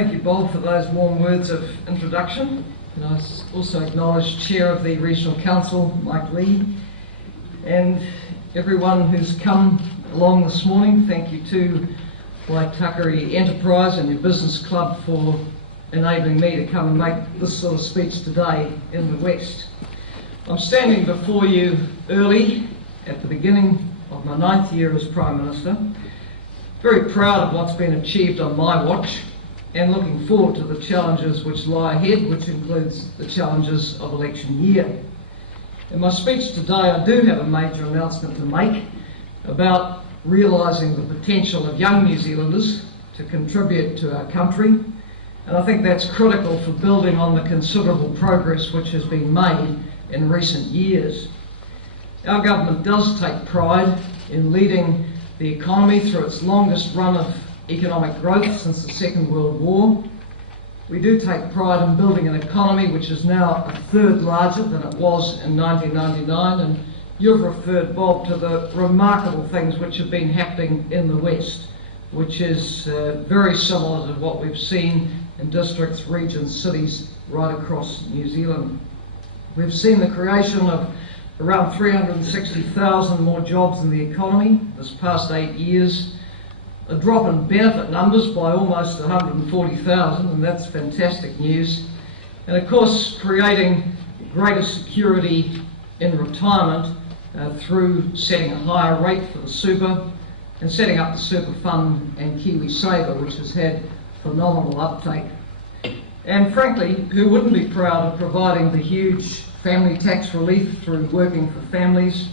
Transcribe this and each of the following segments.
Thank you, Bob, for those warm words of introduction. And I also acknowledge Chair of the Regional Council, Mike Lee, and everyone who's come along this morning. Thank you to Waitakere Enterprise and your business club for enabling me to come and make this sort of speech today in the West. I'm standing before you early at the beginning of my 9th year as Prime Minister, very proud of what's been achieved on my watch and looking forward to the challenges which lie ahead, which includes the challenges of election year. In my speech today, I do have a major announcement to make about realising the potential of young New Zealanders to contribute to our country, and I think that's critical for building on the considerable progress which has been made in recent years. Our government does take pride in leading the economy through its longest run of economic growth since the Second World War. We do take pride in building an economy which is now a third larger than it was in 1999, and you've referred, Bob, to the remarkable things which have been happening in the West, which is very similar to what we've seen in districts, regions, cities right across New Zealand. We've seen the creation of around 360,000 more jobs in the economy this past 8 years, a drop in benefit numbers by almost 140,000, and that's fantastic news. And of course, creating greater security in retirement through setting a higher rate for the super and setting up the super fund and KiwiSaver, which has had phenomenal uptake. And frankly, who wouldn't be proud of providing the huge family tax relief through Working for Families,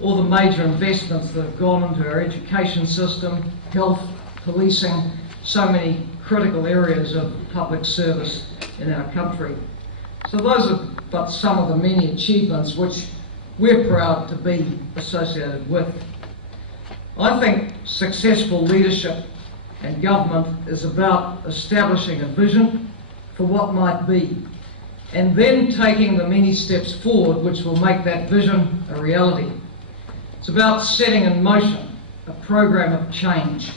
or the major investments that have gone into our education system, health, policing, so many critical areas of public service in our country. So those are but some of the many achievements which we're proud to be associated with. I think successful leadership and government is about establishing a vision for what might be, and then taking the many steps forward which will make that vision a reality. It's about setting in motion a program of change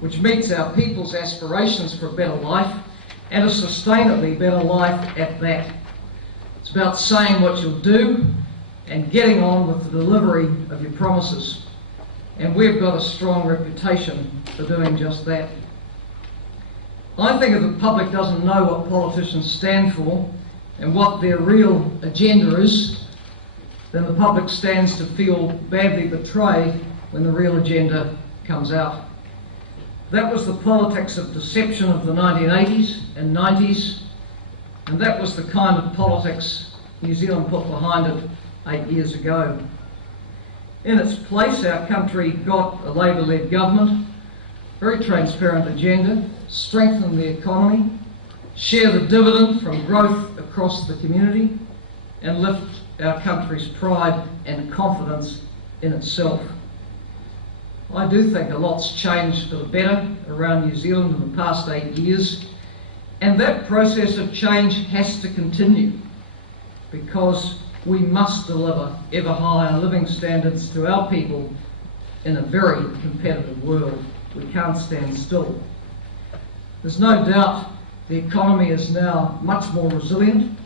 which meets our people's aspirations for a better life, and a sustainably better life at that. It's about saying what you'll do and getting on with the delivery of your promises. And we've got a strong reputation for doing just that. I think if the public doesn't know what politicians stand for and what their real agenda is, then the public stands to feel badly betrayed when the real agenda comes out. That was the politics of deception of the 1980s and 90s, and that was the kind of politics New Zealand put behind it 8 years ago. In its place, our country got a Labour-led government, very transparent agenda, strengthen the economy, share the dividend from growth across the community, and lift our country's pride and confidence in itself. I do think a lot's changed for the better around New Zealand in the past 8 years, and that process of change has to continue, because we must deliver ever higher living standards to our people in a very competitive world. We can't stand still. There's no doubt the economy is now much more resilient,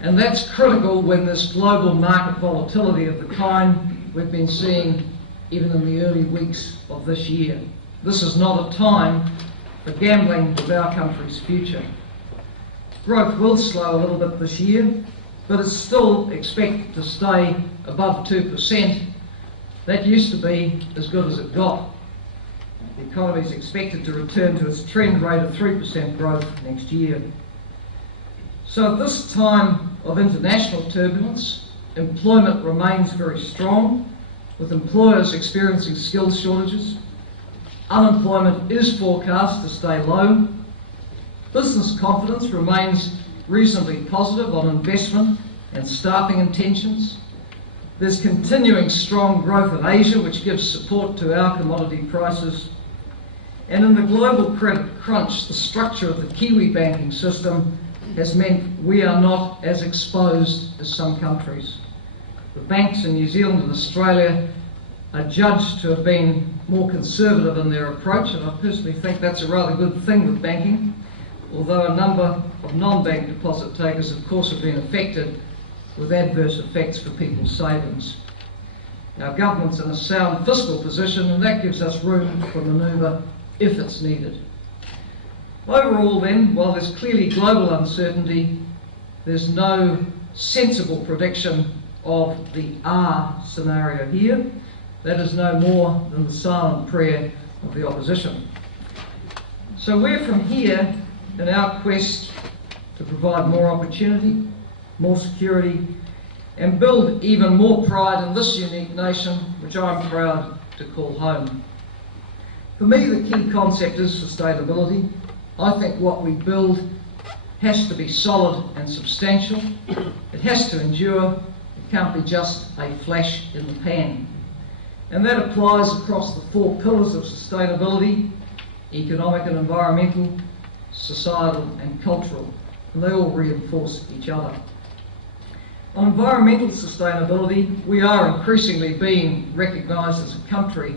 and that's critical when there's global market volatility of the kind we've been seeing even in the early weeks of this year. This is not a time for gambling with our country's future. Growth will slow a little bit this year, but it's still expected to stay above 2%. That used to be as good as it got. The economy is expected to return to its trend rate of 3% growth next year. So at this time of international turbulence, employment remains very strong, with employers experiencing skills shortages. Unemployment is forecast to stay low. Business confidence remains reasonably positive on investment and staffing intentions. There's continuing strong growth in Asia, which gives support to our commodity prices. And in the global credit crunch, the structure of the Kiwi banking system has meant we are not as exposed as some countries. The banks in New Zealand and Australia are judged to have been more conservative in their approach, and I personally think that's a rather good thing with banking. although a number of non-bank deposit takers of course have been affected with adverse effects for people's savings. Our government's in a sound fiscal position, and that gives us room for manoeuvre if it's needed. Overall then, while there's clearly global uncertainty, there's no sensible prediction of the R scenario here. That is no more than the silent prayer of the opposition. So we're from here in our quest to provide more opportunity, more security, and build even more pride in this unique nation, which I'm proud to call home. For me, the key concept is sustainability. I think what we build has to be solid and substantial. It has to endure. It can't be just a flash in the pan. And that applies across the 4 pillars of sustainability: economic and environmental, societal and cultural, and they all reinforce each other. On environmental sustainability, we are increasingly being recognised as a country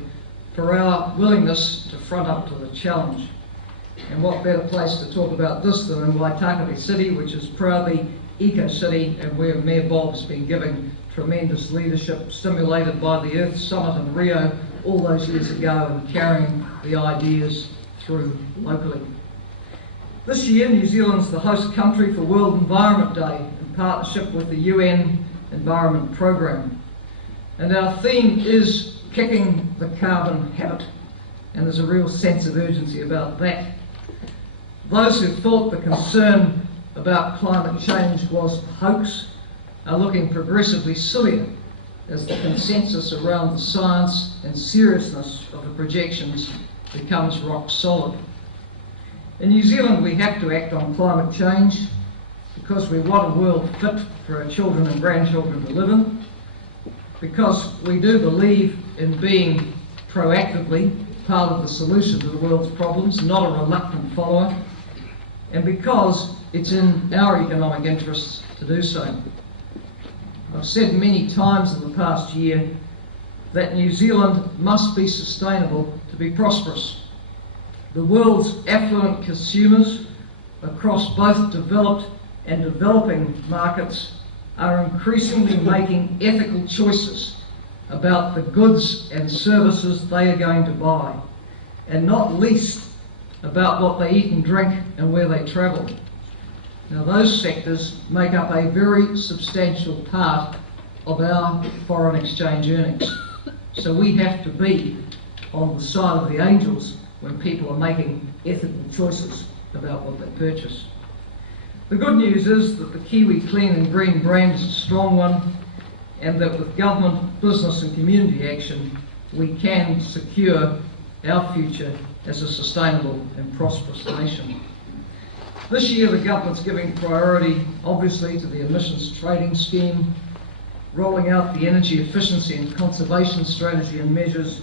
for our willingness to front up to the challenge. And what better place to talk about this than in Waitakere City, which is proudly eco-city and where Mayor Bob's been giving tremendous leadership, stimulated by the Earth Summit in Rio all those years ago, and carrying the ideas through locally. This year, New Zealand's the host country for World Environment Day in partnership with the UN Environment Programme. And our theme is kicking the carbon habit, and there's a real sense of urgency about that. Those who thought the concern about climate change was a hoax are looking progressively sillier as the consensus around the science and seriousness of the projections becomes rock solid. In New Zealand, we have to act on climate change because we want a world fit for our children and grandchildren to live in, because we do believe in being proactively part of the solution to the world's problems, not a reluctant follower, and because it's in our economic interests to do so. I've said many times in the past year that New Zealand must be sustainable to be prosperous. The world's affluent consumers across both developed and developing markets are increasingly making ethical choices about the goods and services they are going to buy, and not least about what they eat and drink and where they travel. Now, those sectors make up a very substantial part of our foreign exchange earnings. So we have to be on the side of the angels when people are making ethical choices about what they purchase. The good news is that the Kiwi Clean and Green brand is a strong one, and that with government, business and community action, we can secure our future as a sustainable and prosperous nation. This year, the government's giving priority, obviously, to the emissions trading scheme, rolling out the energy efficiency and conservation strategy and measures,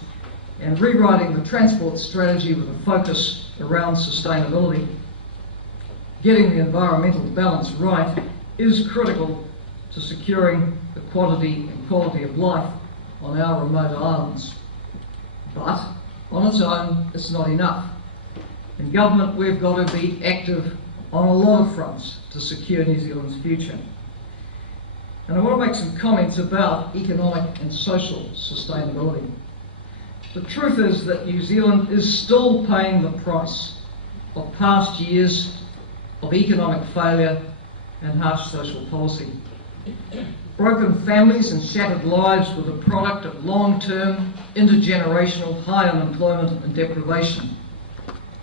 and rewriting the transport strategy with a focus around sustainability. Getting the environmental balance right is critical to securing the quantity and quality of life on our remote islands. But on its own, it's not enough. In government, we've got to be active on a lot of fronts to secure New Zealand's future. And I want to make some comments about economic and social sustainability. The truth is that New Zealand is still paying the price of past years of economic failure and harsh social policy. Broken families and shattered lives were the product of long-term, intergenerational high unemployment and deprivation.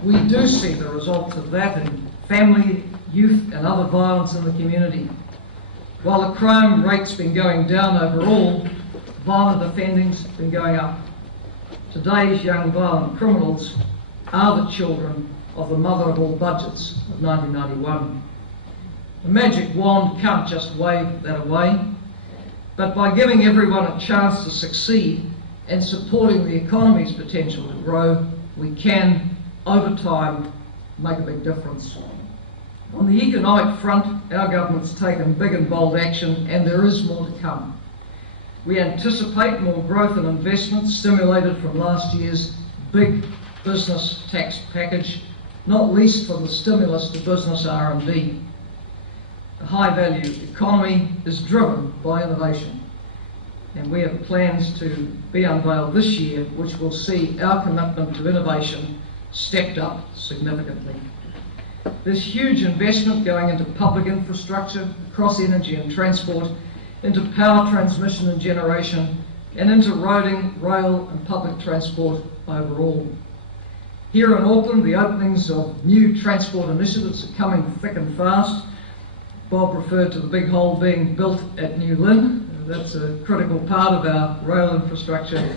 We do see the results of that in family, youth and other violence in the community. While the crime rate's been going down overall, violent offending's been going up. Today's young violent criminals are the children of the mother of all budgets of 1991. The magic wand can't just wave that away, but by giving everyone a chance to succeed and supporting the economy's potential to grow, we can, over time, make a big difference. On the economic front, our government's taken big and bold action, and there is more to come. We anticipate more growth and investment stimulated from last year's big business tax package, not least from the stimulus to business R&D. A high-value economy is driven by innovation, and we have plans to be unveiled this year which will see our commitment to innovation stepped up significantly. There's huge investment going into public infrastructure, across energy and transport, into power transmission and generation, and into roading, rail and public transport overall. Here in Auckland, the openings of new transport initiatives are coming thick and fast. Bob referred to the big hole being built at New Lynn. That's a critical part of our rail infrastructure.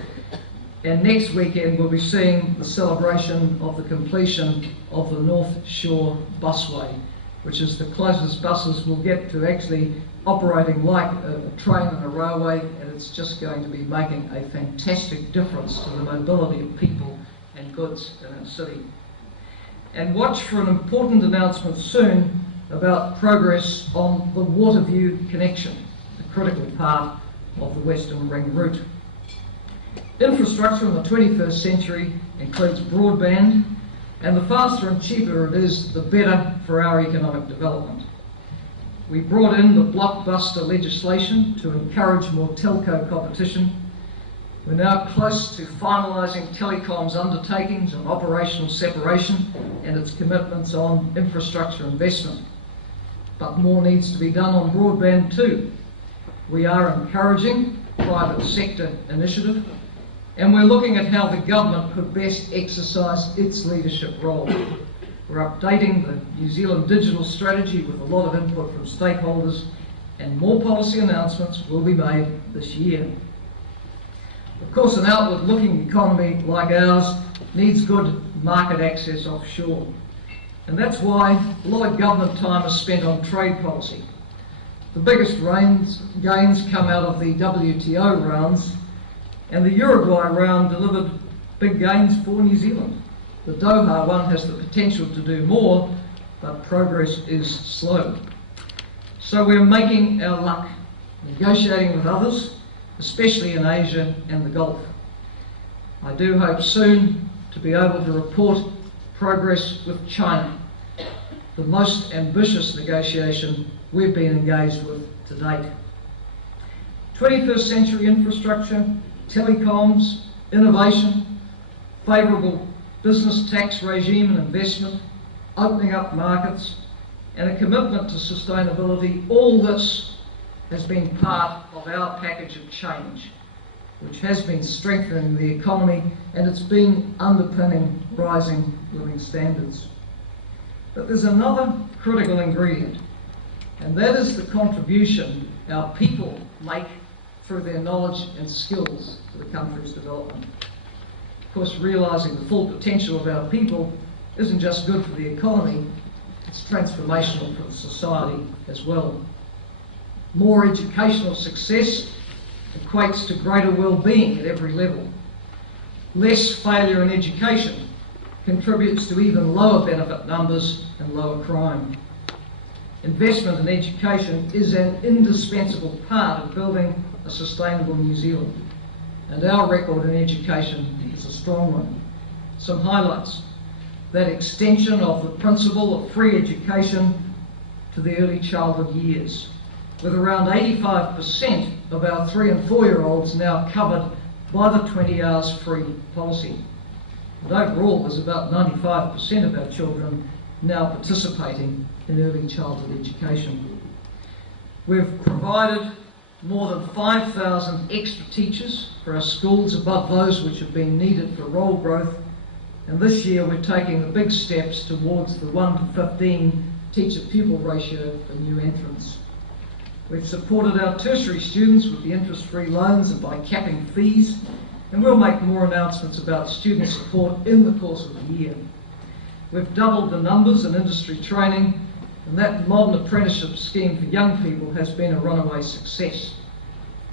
And next weekend we'll be seeing the celebration of the completion of the North Shore Busway, which is the closest buses will get to actually operating like a train and a railway, and it's just going to be making a fantastic difference to the mobility of people and goods in our city. And watch for an important announcement soon about progress on the Waterview connection, the critical part of the Western Ring route. Infrastructure in the 21st century includes broadband, and the faster and cheaper it is, the better for our economic development. We brought in the blockbuster legislation to encourage more telco competition. We're now close to finalising Telecom's undertakings on operational separation and its commitments on infrastructure investment. But more needs to be done on broadband too. We are encouraging private sector initiative, and we're looking at how the government could best exercise its leadership role. We're updating the New Zealand digital strategy with a lot of input from stakeholders, and more policy announcements will be made this year. Of course, an outward-looking economy like ours needs good market access offshore, and that's why a lot of government time is spent on trade policy. The biggest gains come out of the WTO rounds, and the Uruguay round delivered big gains for New Zealand. The Doha one has the potential to do more, but progress is slow. So we're making our luck, negotiating with others, especially in Asia and the Gulf. I do hope soon to be able to report progress with China, the most ambitious negotiation we've been engaged with to date. 21st century infrastructure, telecoms, innovation, favourable business tax regime and investment, opening up markets, and a commitment to sustainability, all this has been part of our package of change, which has been strengthening the economy, and it's been underpinning rising living standards. But there's another critical ingredient, and that is the contribution our people make through their knowledge and skills to the country's development. Of course, realising the full potential of our people isn't just good for the economy, it's transformational for the society as well. More educational success equates to greater well-being at every level. Less failure in education contributes to even lower benefit numbers and lower crime. Investment in education is an indispensable part of building a sustainable New Zealand, and our record in education is a strong one. Some highlights: that extension of the principle of free education to the early childhood years, with around 85% of our 3 and 4-year-olds now covered by the 20 hours free policy. And overall, there's about 95% of our children now participating in early childhood education. We've provided more than 5,000 extra teachers for our schools above those which have been needed for role growth, and this year we're taking the big steps towards the 1:15 teacher-pupil ratio for new entrants. We've supported our tertiary students with the interest-free loans and by capping fees, and we'll make more announcements about student support in the course of the year. We've doubled the numbers in industry training, and that modern apprenticeship scheme for young people has been a runaway success.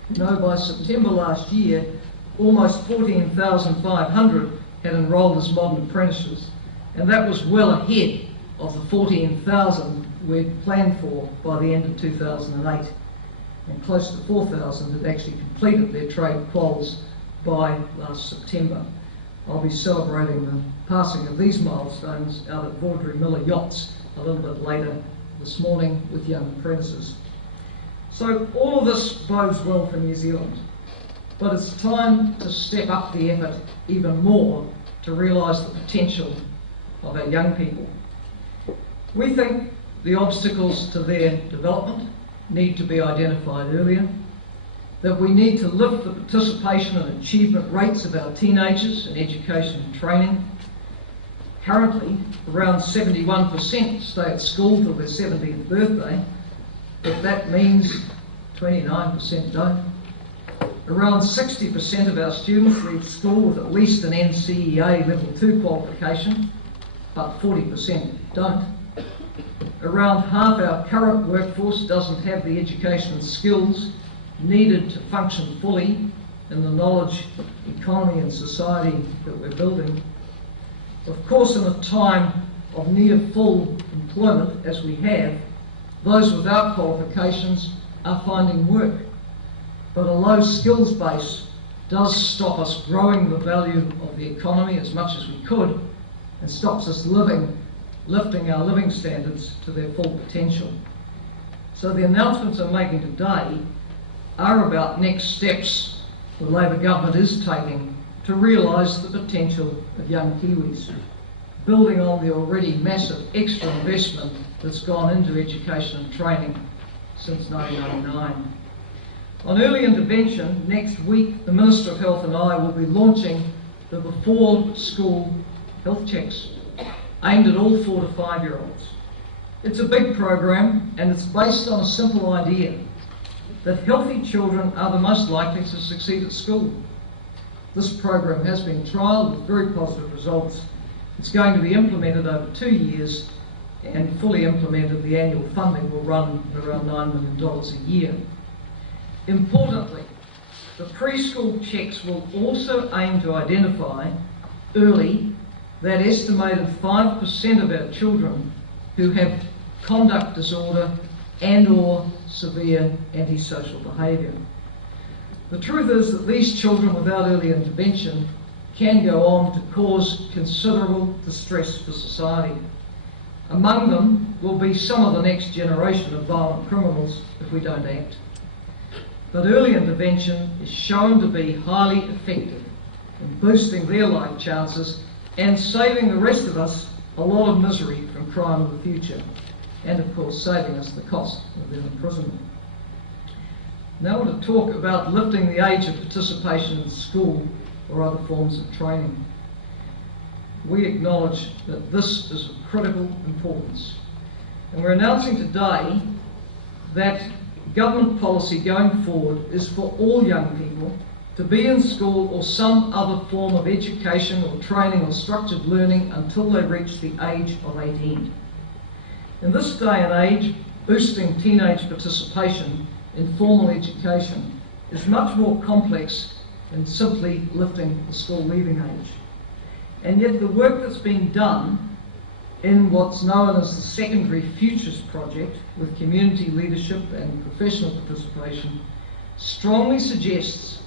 You know, by September last year, almost 14,500 had enrolled as modern apprentices, and that was well ahead of the 14,000 we'd planned for by the end of 2008, and close to 4,000 had actually completed their trade quals by last September. I'll be celebrating passing of these milestones out at Vaudreuil Miller Yachts a little bit later this morning with young apprentices. So all of this bodes well for New Zealand, but it's time to step up the effort even more to realise the potential of our young people. We think the obstacles to their development need to be identified earlier, that we need to lift the participation and achievement rates of our teenagers in education and training. Currently, around 71% stay at school till their 17th birthday, but that means 29% don't. Around 60% of our students leave school with at least an NCEA Level Two qualification, but 40% don't. Around half our current workforce doesn't have the education and skills needed to function fully in the knowledge economy and society that we're building. Of course, in a time of near full employment, as we have, those without qualifications are finding work. But a low skills base does stop us growing the value of the economy as much as we could, and stops us lifting our living standards to their full potential. So the announcements I'm making today are about next steps the Labor government is taking to realise the potential of young Kiwis, building on the already massive extra investment that's gone into education and training since 1999. On early intervention, next week, the Minister of Health and I will be launching the Before School Health Checks, aimed at all 4 to 5-year-olds. It's a big program, and it's based on a simple idea that healthy children are the most likely to succeed at school. This program has been trialled with very positive results. It's going to be implemented over 2 years, and fully implemented, the annual funding will run around $9 million a year. Importantly, the preschool checks will also aim to identify early that estimated 5% of our children who have conduct disorder and/or severe antisocial behaviour. The truth is that these children without early intervention can go on to cause considerable distress for society. Among them will be some of the next generation of violent criminals if we don't act. But early intervention is shown to be highly effective in boosting their life chances and saving the rest of us a lot of misery from crime in the future, and of course saving us the cost of their imprisonment. Now I want to talk about lifting the age of participation in school or other forms of training. We acknowledge that this is of critical importance, and we're announcing today that government policy going forward is for all young people to be in school or some other form of education or training or structured learning until they reach the age of 18. In this day and age, boosting teenage participation in formal education is much more complex than simply lifting the school leaving age. And yet the work that's being done in what's known as the Secondary Futures Project with community leadership and professional participation strongly suggests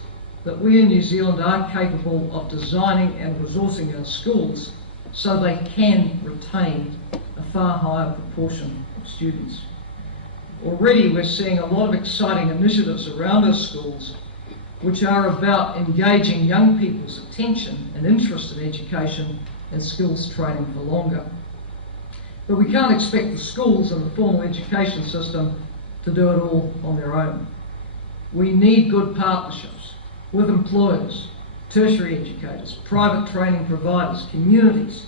that we in New Zealand are capable of designing and resourcing our schools so they can retain a far higher proportion of students. Already we're seeing a lot of exciting initiatives around our schools which are about engaging young people's attention and interest in education and skills training for longer. But we can't expect the schools and the formal education system to do it all on their own. We need good partnerships with employers, tertiary educators, private training providers, communities,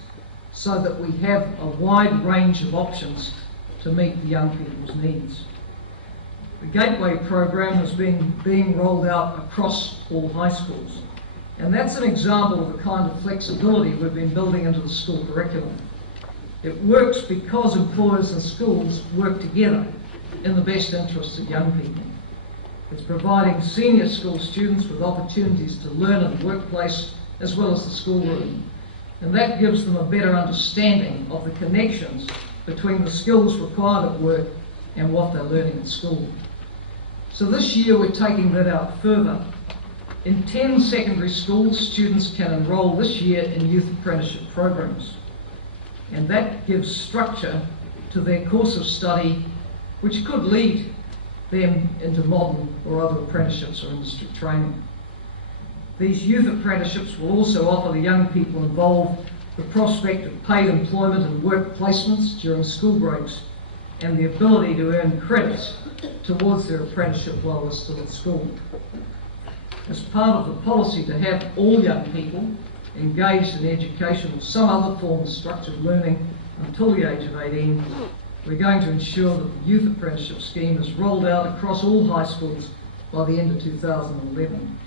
so that we have a wide range of options to meet the young people's needs. The Gateway program has been being rolled out across all high schools, and that's an example of the kind of flexibility we've been building into the school curriculum. It works because employers and schools work together in the best interests of young people. It's providing senior school students with opportunities to learn in the workplace as well as the schoolroom, and that gives them a better understanding of the connections between the skills required at work and what they're learning at school. So this year we're taking that out further In 10 secondary schools, students can enrol this year in youth apprenticeship programs, and that gives structure to their course of study, which could lead them into modern or other apprenticeships or industry training. These youth apprenticeships will also offer the young people involved the prospect of paid employment and work placements during school breaks and the ability to earn credits towards their apprenticeship while they're still at school. As part of the policy to have all young people engaged in education or some other form of structured learning until the age of 18, we're going to ensure that the youth apprenticeship scheme is rolled out across all high schools by the end of 2011.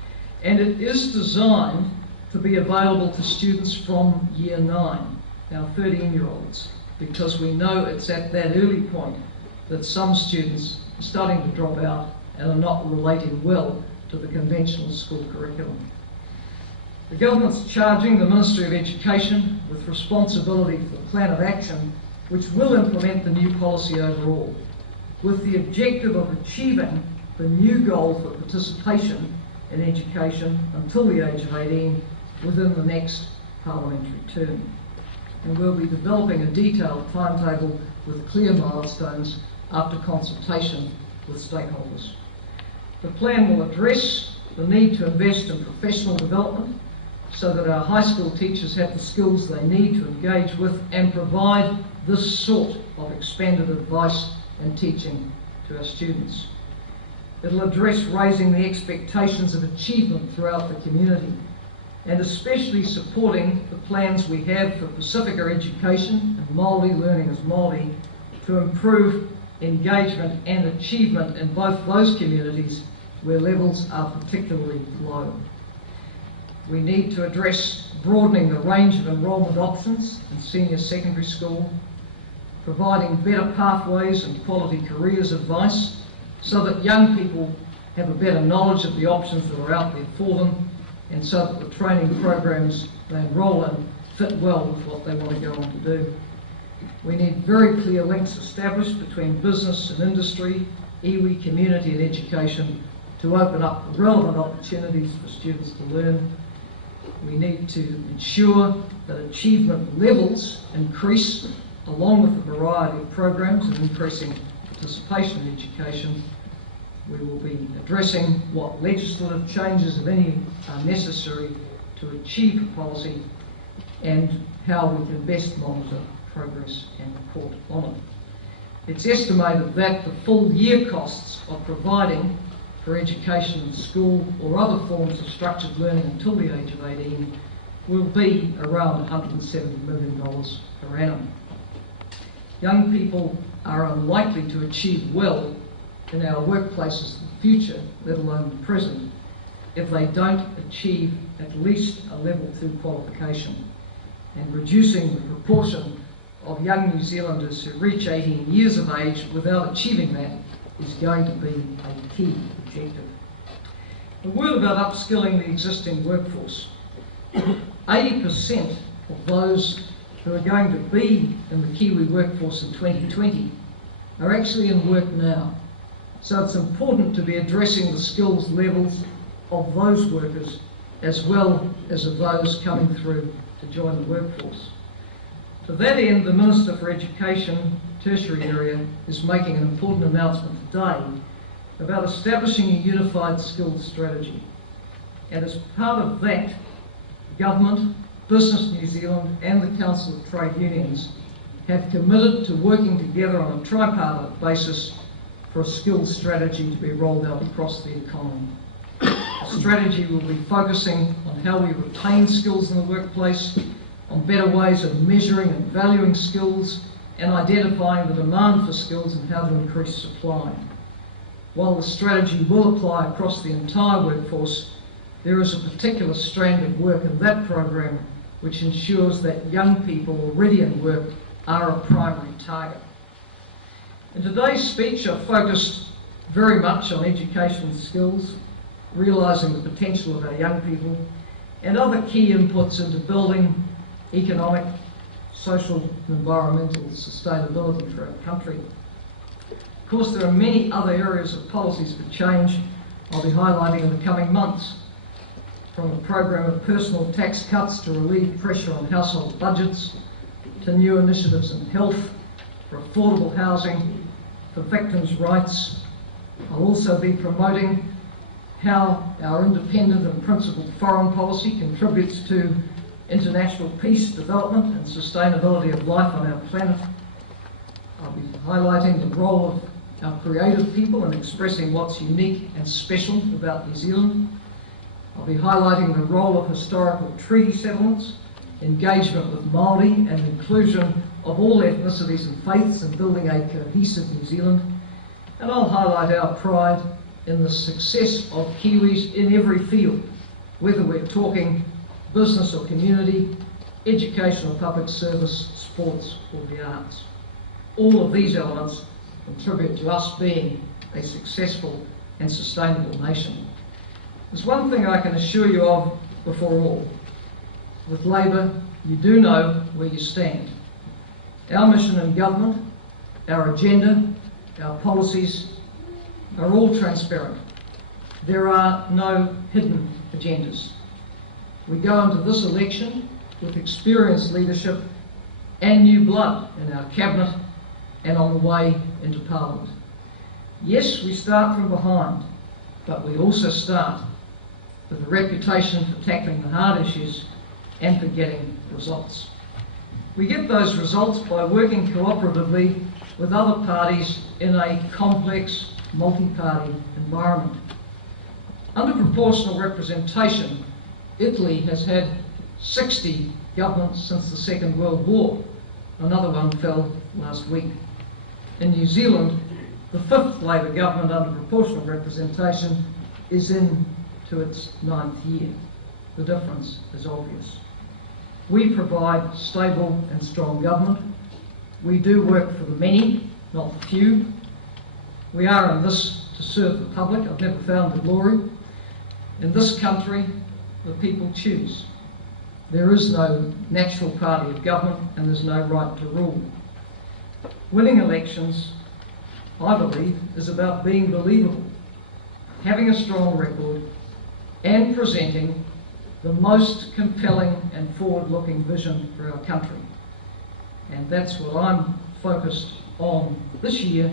And it is designed to be available to students from year 9, our 13-year-olds, because we know it's at that early point that some students are starting to drop out and are not relating well to the conventional school curriculum. The government's charging the Ministry of Education with responsibility for the plan of action which will implement the new policy overall, with the objective of achieving the new goal for participation in education until the age of 18 within the next parliamentary term. And we'll be developing a detailed timetable with clear milestones after consultation with stakeholders. The plan will address the need to invest in professional development so that our high school teachers have the skills they need to engage with and provide this sort of expanded advice and teaching to our students. It'll address raising the expectations of achievement throughout the community and especially supporting the plans we have for Pacifica education and Māori learning as Māori to improve engagement and achievement in both those communities where levels are particularly low. We need to address broadening the range of enrolment options in senior secondary school, providing better pathways and quality careers advice so that young people have a better knowledge of the options that are out there for them, and so that the training programs they enrol in fit well with what they want to go on to do. We need very clear links established between business and industry, iwi, community and education to open up relevant opportunities for students to learn. We need to ensure that achievement levels increase along with the variety of programs and increasing participation in education. We will be addressing what legislative changes, if any, are necessary to achieve the policy and how we can best monitor progress and report on it. It's estimated that the full year costs of providing for education in school or other forms of structured learning until the age of 18 will be around $170 million per annum. Young people are unlikely to achieve well in our workplaces in the future, let alone the present, if they don't achieve at least a Level 2 qualification. And reducing the proportion of young New Zealanders who reach 18 years of age without achieving that is going to be a key objective. A word about upskilling the existing workforce. 80% of those who are going to be in the Kiwi workforce in 2020 are actually in work now. So it's important to be addressing the skills levels of those workers as well as of those coming through to join the workforce. To that end, the Minister for Education, tertiary area, is making an important announcement today about establishing a unified skills strategy. And as part of that, Government, Business New Zealand and the Council of Trade Unions have committed to working together on a tripartite basis for a skills strategy to be rolled out across the economy. The strategy will be focusing on how we retain skills in the workplace, on better ways of measuring and valuing skills, and identifying the demand for skills and how to increase supply. While the strategy will apply across the entire workforce, there is a particular strand of work in that program which ensures that young people already in work are a primary target. In today's speech, I've focused very much on education and skills, realising the potential of our young people, and other key inputs into building economic, social and environmental sustainability for our country. Of course, there are many other areas of policies for change I'll be highlighting in the coming months, from a program of personal tax cuts to relieve pressure on household budgets, to new initiatives in health, for affordable housing, for victims' rights. I'll also be promoting how our independent and principled foreign policy contributes to international peace, development and sustainability of life on our planet. I'll be highlighting the role of our creative people in expressing what's unique and special about New Zealand. I'll be highlighting the role of historical treaty settlements, engagement with Māori and inclusion of all ethnicities and faiths in building a cohesive New Zealand. And I'll highlight our pride in the success of Kiwis in every field, whether we're talking business or community, education or public service, sports or the arts. All of these elements contribute to us being a successful and sustainable nation. There's one thing I can assure you of before all. With Labour, you do know where you stand. Our mission in government, our agenda, our policies are all transparent. There are no hidden agendas. We go into this election with experienced leadership and new blood in our cabinet and on the way into Parliament. Yes, we start from behind, but we also start with a reputation for tackling the hard issues and for getting results. We get those results by working cooperatively with other parties in a complex, multi-party environment. Under proportional representation, Italy has had 60 governments since the Second World War. Another one fell last week. In New Zealand, the 5th Labour government under proportional representation is into its 9th year. The difference is obvious. We provide stable and strong government. We do work for the many, not the few. We are in this to serve the public. I've never found the glory. In this country, the people choose. There is no natural party of government and there's no right to rule. Winning elections, I believe, is about being believable, having a strong record and presenting the most compelling and forward-looking vision for our country. And that's what I'm focused on this year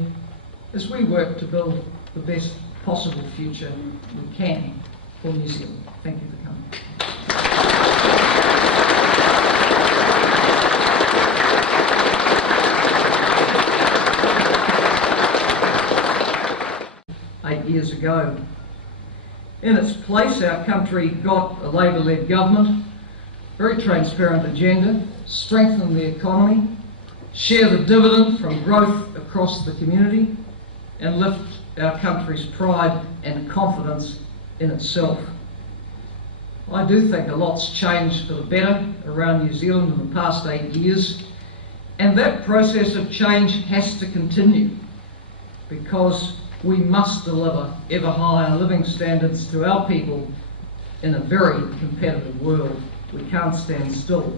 as we work to build the best possible future we can for New Zealand. Thank you for coming. 8 years ago. In its place, our country got a Labour-led government, very transparent agenda, strengthen the economy, share the dividend from growth across the community, and lift our country's pride and confidence in itself. I do think a lot's changed for the better around New Zealand in the past 8 years, and that process of change has to continue because we must deliver ever higher living standards to our people in a very competitive world. We can't stand still.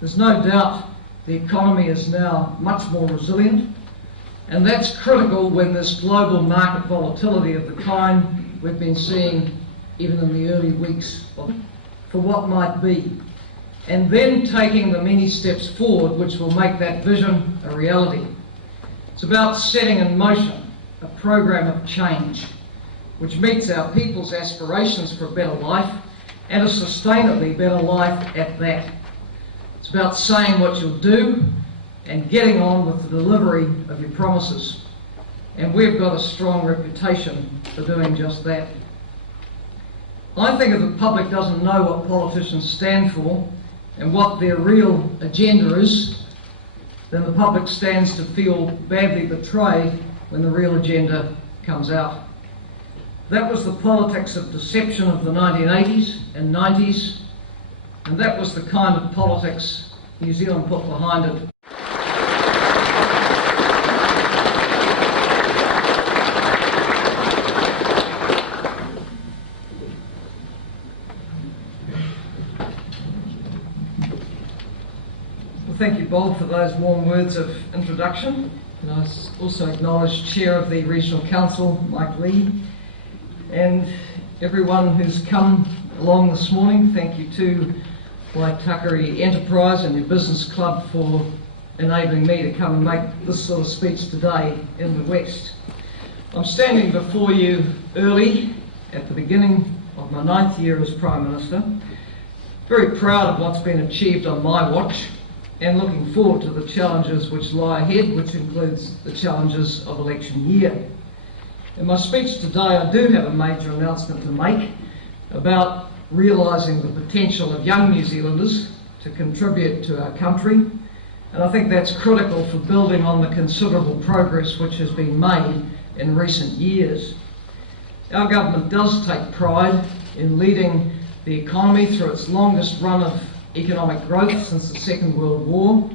There's no doubt the economy is now much more resilient, and that's critical when this global market volatility of the kind we've been seeing even in the early weeks for what might be, and then taking the many steps forward which will make that vision a reality. It's about setting in motion a program of change which meets our people's aspirations for a better life and a sustainably better life at that. It's about saying what you'll do and getting on with the delivery of your promises. And we've got a strong reputation for doing just that. I think if the public doesn't know what politicians stand for and what their real agenda is, then the public stands to feel badly betrayed when the real agenda comes out. That was the politics of deception of the 1980s and 90s, and that was the kind of politics New Zealand put behind it. Thank you, Bob, for those warm words of introduction. And I also acknowledge Chair of the Regional Council, Mike Lee, and everyone who's come along this morning. Thank you to Waitakere Enterprise and your business club for enabling me to come and make this sort of speech today in the West. I'm standing before you early at the beginning of my 9th year as Prime Minister, very proud of what's been achieved on my watch and looking forward to the challenges which lie ahead, which includes the challenges of election year. In my speech today, I do have a major announcement to make about realising the potential of young New Zealanders to contribute to our country, and I think that's critical for building on the considerable progress which has been made in recent years. Our government does take pride in leading the economy through its longest run of economic growth since the Second World War.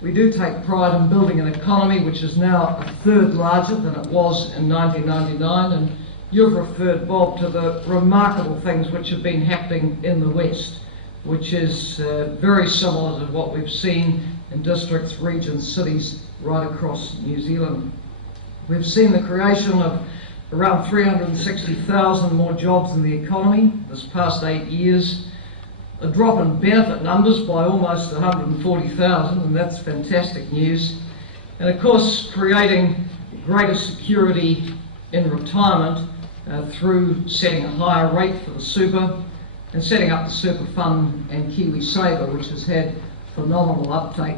We do take pride in building an economy which is now a third larger than it was in 1999, and you've referred, Bob, to the remarkable things which have been happening in the West, which is very similar to what we've seen in districts, regions, cities right across New Zealand. We've seen the creation of around 360,000 more jobs in the economy this past 8 years, a drop in benefit numbers by almost 140,000, and that's fantastic news, and of course creating greater security in retirement through setting a higher rate for the super and setting up the super fund and KiwiSaver, which has had phenomenal uptake.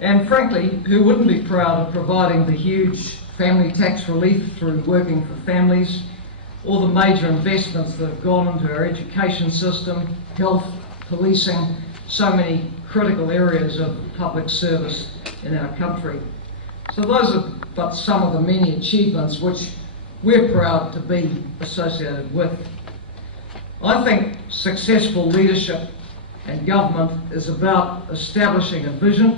And frankly, who wouldn't be proud of providing the huge family tax relief through Working for Families, all the major investments that have gone into our education system, health, policing, so many critical areas of public service in our country. So those are but some of the many achievements which we're proud to be associated with. I think successful leadership and government is about establishing a vision